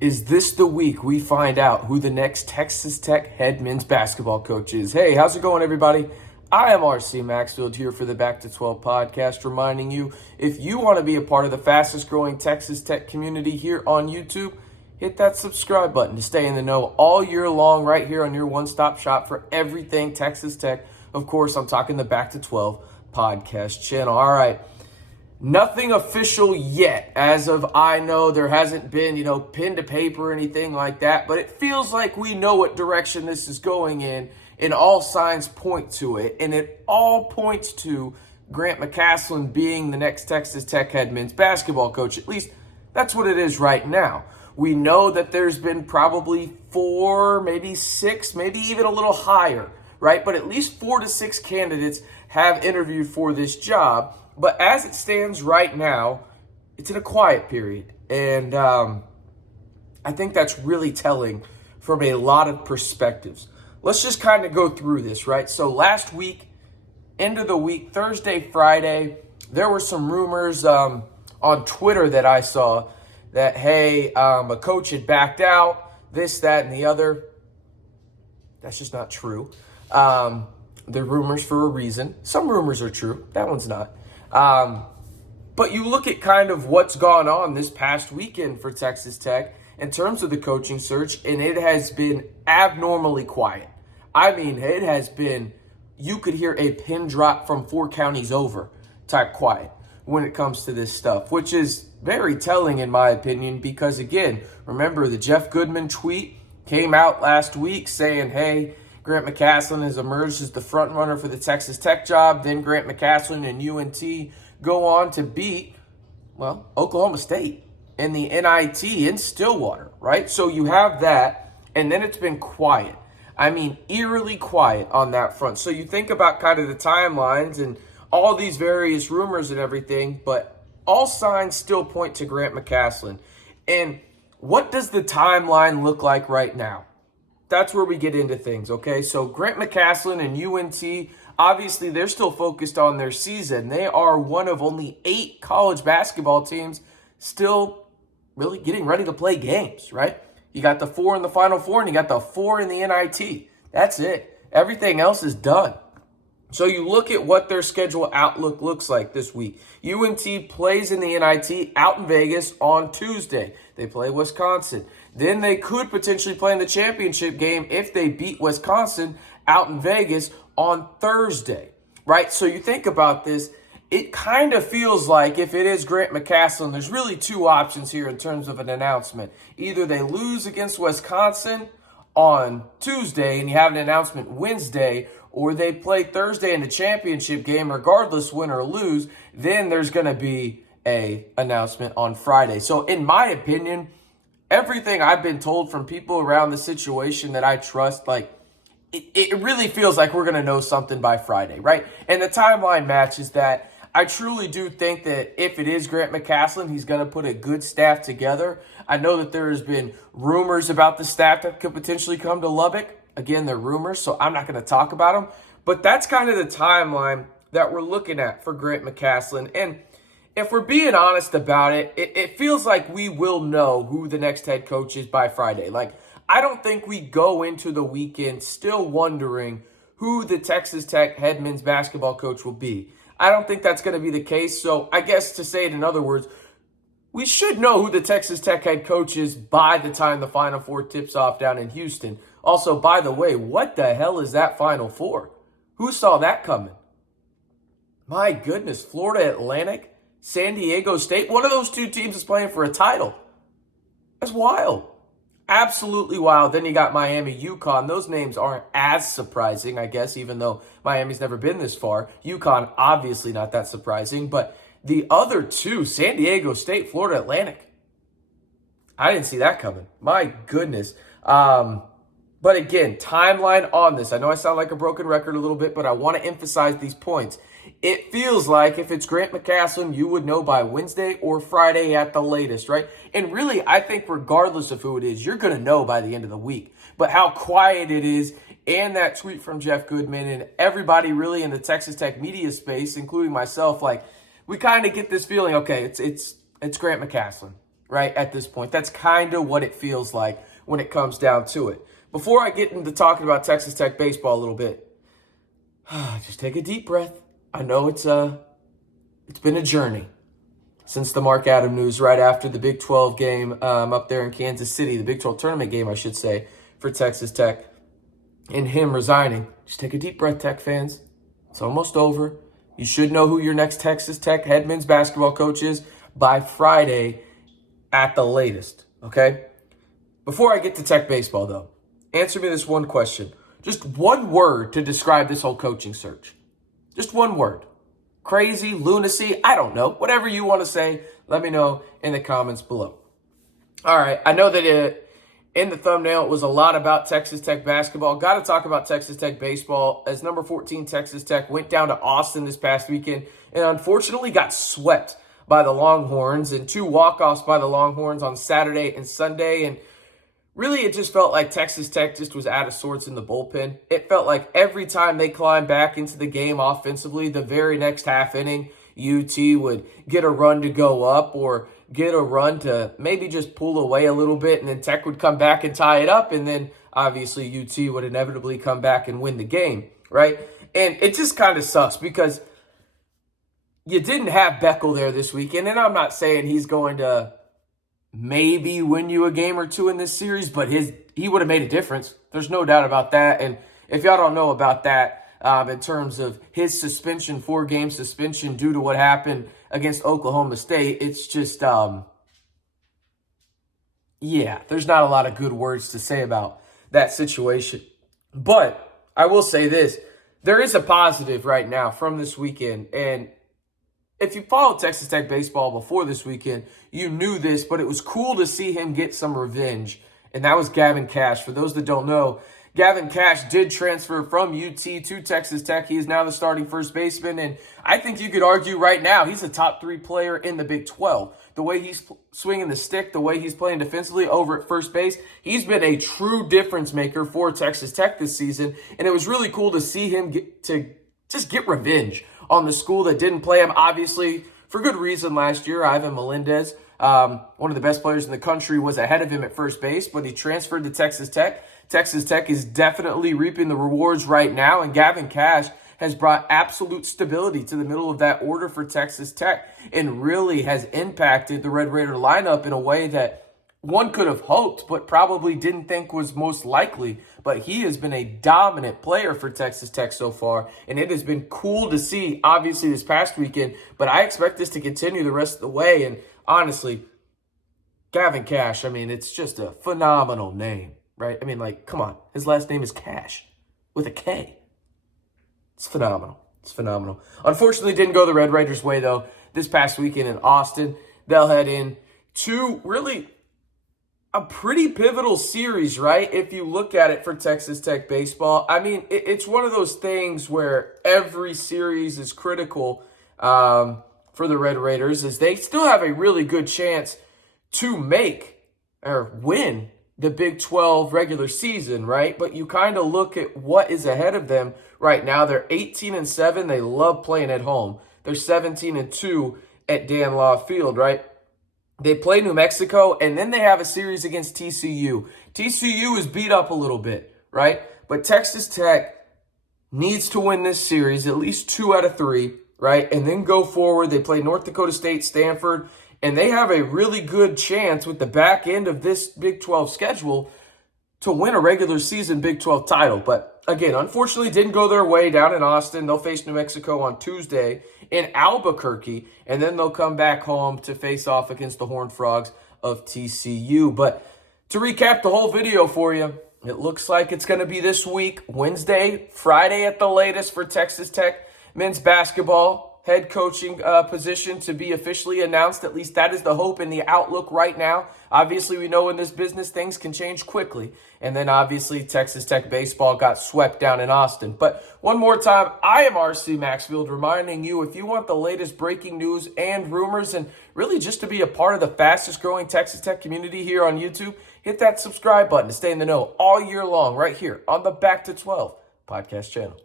Is this the week we find out who the next Texas Tech head men's basketball coach is? Hey, how's it going, everybody? I am RC Maxfield here for the Back to 12 podcast, reminding you, if you want to be a part of the fastest growing Texas Tech community here on YouTube, hit that subscribe button to stay in the know all year long right here on your one-stop shop for everything Texas Tech. Of course, I'm talking the Back to 12 podcast channel. All right. Nothing official yet. As of I know, there hasn't been, pen to paper or anything like that, but it feels like we know what direction this is going in, and all signs point to it. And it all points to Grant McCasland being the next Texas Tech head men's basketball coach. At least that's what it is right now. We know that there's been probably 4, maybe 6, maybe even a little higher, right? But at least 4 to 6 candidates have interviewed for this job. But as it stands right now, it's in a quiet period. And I think that's really telling from a lot of perspectives. Let's just kind of go through this, right? So last week, end of the week, Thursday, Friday, there were some rumors on Twitter that I saw that, hey, a coach had backed out, this, that, and the other. That's just not true. They're rumors for a reason. Some rumors are true. That one's not. But you look at kind of what's gone on this past weekend for Texas Tech in terms of the coaching search, and it has been abnormally quiet. I mean, it has been, you could hear a pin drop from 4 counties over type quiet when it comes to this stuff, which is very telling in my opinion, because again, remember the Jeff Goodman tweet came out last week saying, hey, Grant McCasland has emerged as the front runner for the Texas Tech job. Then Grant McCasland and UNT go on to beat, Oklahoma State in the NIT in Stillwater, right? So you have that, and then it's been quiet. I mean, eerily quiet on that front. So you think about kind of the timelines and all these various rumors and everything, but all signs still point to Grant McCasland. And what does the timeline look like right now? That's where we get into things, okay? So Grant McCasland and UNT, obviously they're still focused on their season. They are one of only 8 college basketball teams still really getting ready to play games, right? You got the 4 in the Final Four and you got the 4 in the NIT. That's it. Everything else is done. So you look at what their schedule outlook looks like this week. UNT plays in the NIT out in Vegas on Tuesday. They play Wisconsin. Then they could potentially play in the championship game if they beat Wisconsin out in Vegas on Thursday, right? So you think about this, it kind of feels like if it is Grant McCasland, there's really 2 options here in terms of an announcement. Either they lose against Wisconsin on Tuesday and you have an announcement Wednesday, or they play Thursday in the championship game, regardless win or lose, then there's going to be a announcement on Friday. So in my opinion, everything I've been told from people around the situation that I trust, it really feels like we're going to know something by Friday, right? And the timeline matches that. I truly do think that if it is Grant McCasland, he's going to put a good staff together. I know that there has been rumors about the staff that could potentially come to Lubbock. Again, they're rumors, so I'm not going to talk about them. But that's kind of the timeline that we're looking at for Grant McCasland. And if we're being honest about it, it feels like we will know who the next head coach is by Friday. I don't think we go into the weekend still wondering who the Texas Tech head men's basketball coach will be. I don't think that's going to be the case. So I guess to say it in other words, we should know who the Texas Tech head coach is by the time the Final Four tips off down in Houston. Also, by the way, what the hell is that Final Four? Who saw that coming? My goodness, Florida Atlantic, San Diego State, one of those 2 teams is playing for a title. That's wild. Absolutely wild. Then you got Miami, UConn. Those names aren't as surprising, I guess, even though Miami's never been this far. UConn, obviously not that surprising. But the other 2, San Diego State, Florida Atlantic, I didn't see that coming. My goodness. But again, timeline on this. I know I sound like a broken record a little bit, but I want to emphasize these points. It feels like if it's Grant McCasland, you would know by Wednesday or Friday at the latest, right? And really, I think regardless of who it is, you're going to know by the end of the week. But how quiet it is, and that tweet from Jeff Goodman and everybody really in the Texas Tech media space, including myself, we kind of get this feeling, okay, it's Grant McCasland. right, at this point. That's kind of what it feels like when it comes down to it. Before I get into talking about Texas Tech baseball a little bit, just take a deep breath. I know it's been a journey since the Mark Adams news right after the Big 12 game up there in Kansas City, the Big 12 tournament game, I should say, for Texas Tech, and him resigning. Just take a deep breath, Tech fans. It's almost over. You should know who your next Texas Tech head men's basketball coach is by Friday at the latest, okay? Before I get to Tech baseball, though, answer me this one question. Just one word to describe this whole coaching search. Just one word. Crazy, lunacy, I don't know. Whatever you want to say, let me know in the comments below. All right, I know that in the thumbnail, it was a lot about Texas Tech basketball. Got to talk about Texas Tech baseball as number 14 Texas Tech went down to Austin this past weekend and unfortunately got swept by the Longhorns and 2 walk-offs by the Longhorns on Saturday and Sunday. And really, it just felt like Texas Tech just was out of sorts in the bullpen. It felt like every time they climbed back into the game offensively, the very next half inning, UT would get a run to go up or get a run to maybe just pull away a little bit, and then Tech would come back and tie it up, and then obviously UT would inevitably come back and win the game, right? And it just kind of sucks because you didn't have Beckel there this weekend, and I'm not saying he's going to maybe win you a game or two in this series, but he would have made a difference. There's no doubt about that. And if y'all don't know about that, in terms of his suspension, 4-game suspension due to what happened against Oklahoma State, it's just, there's not a lot of good words to say about that situation. But I will say this, there is a positive right now from this weekend, and if you followed Texas Tech baseball before this weekend, you knew this, but it was cool to see him get some revenge, and that was Gavin Cash. For those that don't know, Gavin Cash did transfer from UT to Texas Tech. He is now the starting first baseman, and I think you could argue right now he's a top 3 player in the Big 12. The way he's swinging the stick, the way he's playing defensively over at first base, he's been a true difference maker for Texas Tech this season, and it was really cool to see him get revenge on the school that didn't play him, obviously, for good reason last year. Ivan Melendez, one of the best players in the country, was ahead of him at first base, but he transferred to Texas Tech. Texas Tech is definitely reaping the rewards right now, and Gavin Cash has brought absolute stability to the middle of that order for Texas Tech and really has impacted the Red Raider lineup in a way that one could have hoped, but probably didn't think was most likely. But he has been a dominant player for Texas Tech so far, and it has been cool to see, obviously, this past weekend. But I expect this to continue the rest of the way. And honestly, Gavin Cash, I mean, it's just a phenomenal name, right? I mean, like, come on. His last name is Cash with a K. It's phenomenal. It's phenomenal. Unfortunately, didn't go the Red Raiders' way, though, this past weekend in Austin. They'll head in to really a pretty pivotal series, right? If you look at it for Texas Tech baseball. I mean, it's one of those things where every series is critical for the Red Raiders, as they still have a really good chance to make or win the Big 12 regular season, right? But you kind of look at what is ahead of them right now. They're 18-7. They love playing at home. They're 17-2 at Dan Law Field, right? They play New Mexico, and then they have a series against TCU. TCU is beat up a little bit, right? But Texas Tech needs to win this series, at least 2 out of 3, right? And then go forward. They play North Dakota State, Stanford, and they have a really good chance with the back end of this Big 12 schedule to win a regular season Big 12 title. But again, unfortunately, didn't go their way down in Austin. They'll face New Mexico on Tuesday in Albuquerque, and then they'll come back home to face off against the Horned Frogs of TCU. But to recap the whole video for you, it looks like it's going to be this week, Wednesday, Friday at the latest for Texas Tech men's basketball head coaching position to be officially announced. At least that is the hope and the outlook right now. Obviously, we know in this business things can change quickly. And then obviously Texas Tech baseball got swept down in Austin. But one more time, I am RC Maxfield reminding you, if you want the latest breaking news and rumors and really just to be a part of the fastest growing Texas Tech community here on YouTube, hit that subscribe button to stay in the know all year long right here on the Back to 12 podcast channel.